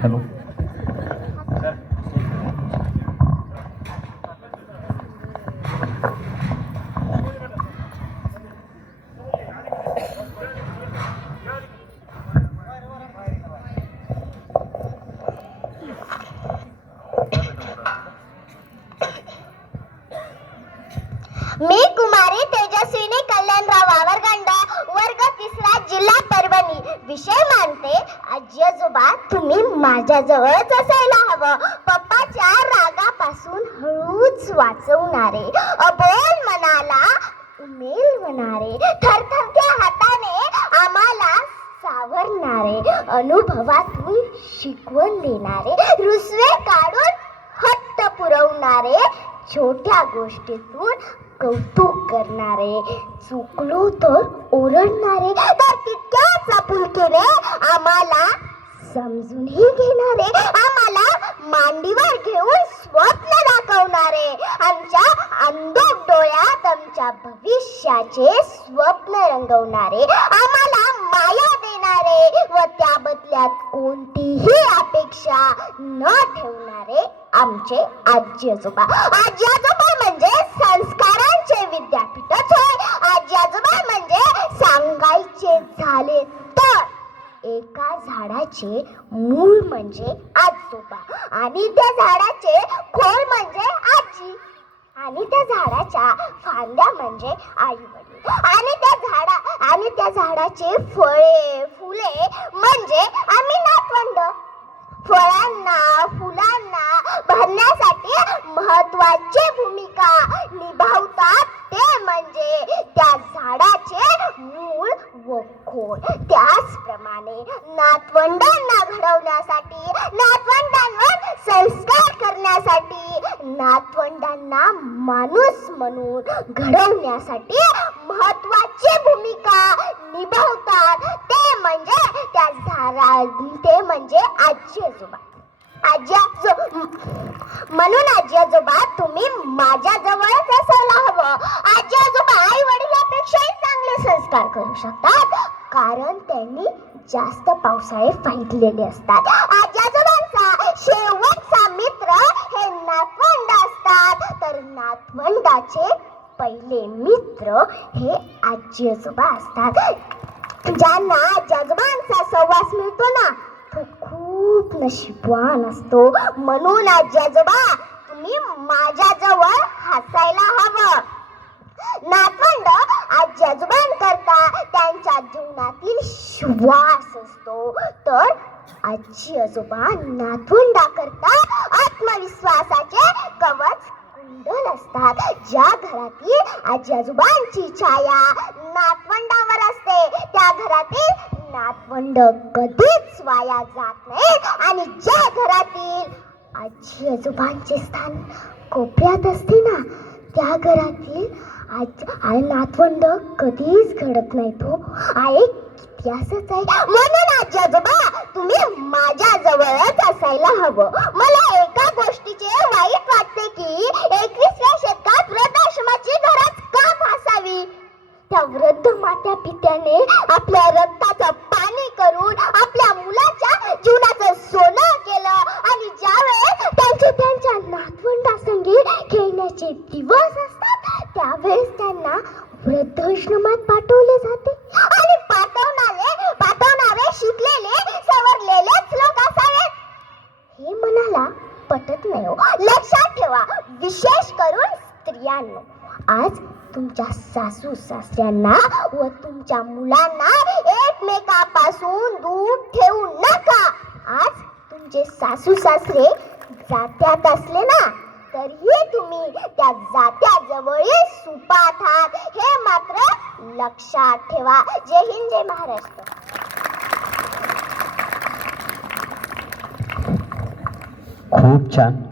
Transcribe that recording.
Hello. मी कुमारी तेजस्विनी कल्याणराव वावरगंडा, वर्ग 3, जिल्हा परभणी. विषय मानते आजी आजोबा तुम्ही माझ्या जवळच असायला हवं. पप्पाच्या रागापासून हळूच वाचवणारे, अबोल मनाला उमेलवणारे, थरथरत्या हाताने आम्हाला सावरणारे, अनुभवातून शिकवण देणारे, रुसवे काढून हट्ट पुरवणारे, छोट्या गोष्टीतून कौतुक करणारे, चुकलो तर ओरडणारे, तर तितक्याच आपुलकीने आम्हाला समजूनही घेणारे, आम्हाला मांडीवर घेऊन स्वप्न दाखवणारे, आमच्या अंधुक डोळ्यात आमच्या भविष्याचे स्वप्न रंगवणारे, आम्हाला माया देणारे व त्या बदल्यात कोणतीही अपेक्षा न ठेवणारे आमचे आजी आजोबा. आजी आजोबा म्हणजे संस्कारांचे विद्यापीठच होय. आजी आजोबा म्हणजे सांगायचे झाले तर एका झाडाचे मूळ म्हणजे आजोबा, आणि त्या झाडाचे खोड म्हणजे आजी, आणि त्या झाडाच्या फांद्या म्हणजे आई वडील, आणि त्या झाडाचे फळे फुले म्हणजे आम्ही नातवंड. फळांना फुलांना भरण्यासाठी महत्वाची भूमिका निभावतात ते म्हणजे त्या झाडाचे मूळ व खोड. त्याचप्रमाणे नातवंडांना घडवण्यासाठी, नातवंडांवर संस्कार करण्यासाठी, नातवंडांना माणूस म्हणून घडवण्यासाठी महत्वाची भूमिका निभावतात ते म्हणजे आजी आजोबा. म्हणून आजी आजोबा तुम्ही माझ्या जवळच असायला हवं. आजी आजोबा आई वडिलांपेक्षाही चांगले संस्कार करू शकतात, कारण त्यांनी जास्त पावसाळे फाईटलेले असतात. आजी आजोबांचा शेवटचा मित्र हे नातवंड असतात, तर नातवंडाचे पहिले मित्र हे आजी आजोबा असतात. ज्यांना आजी आजोबांचा सहवास मिळतो ना, तो खूप नशीबवान असतो. म्हणून आजी आजोबा तुम्ही माझ्या जवळ हसायला हवं. नातवंड आजी आजोबांकरता त्यांच्या जीवनातील श्वास असतो, तर आजी आजोबा नातवंडाकरता आत्मविश्वासाचे कवच कुंडल असतात. ज्या घरातील आजी आजोबांची छाया नातवंडावर असते, त्या घरातील नातवंड कधीच वाया जात नाही, आणि ज्या घरातील आजी आजोबांचे स्थान कोपऱ्यात असते ना, त्या घरातील नातवंड कधीच घडत नाही. तो इतिहासच आहे. म्हणून आजी आजोबा तुम्ही माझ्या जवळच असायला हवं. मला एका गोष्टीचे वाईट वाटते की 21व्या शतकात वृद्धाश्रमाची गरज का भासावी. त्या वृद्ध माता पित्याने आपल्या रक्ताचं पाणी करून आपल्या मुलाच्या जीवनाचं सोनं केलं, आणि ज्यावेळेस त्यांच्या नातवंडासंगी खेळण्याचे दिवस असतात, त्यावेळेस त्यांना वृद्धाश्रमात पाठवले जाते, आणि पाठवणारे शिकलेले सवरलेलेच लोक असावेत. हे मनाला पटत नाही हो. लक्षात ठेवा, विशेष करून स्त्रियांनो, आज तुमच्या सासू सासऱ्यांना व तुमच्या मुलांना एकमेकापासून दूर ठेवू नका. आज तुमचे सासू सासरे जात्यात असले ना, तरीही तुम्ही त्या जात्याजवळील सुपात आहात, हे मात्र लक्षात ठेवा. जय हिंद, जय महाराष्ट्र. खूप छान.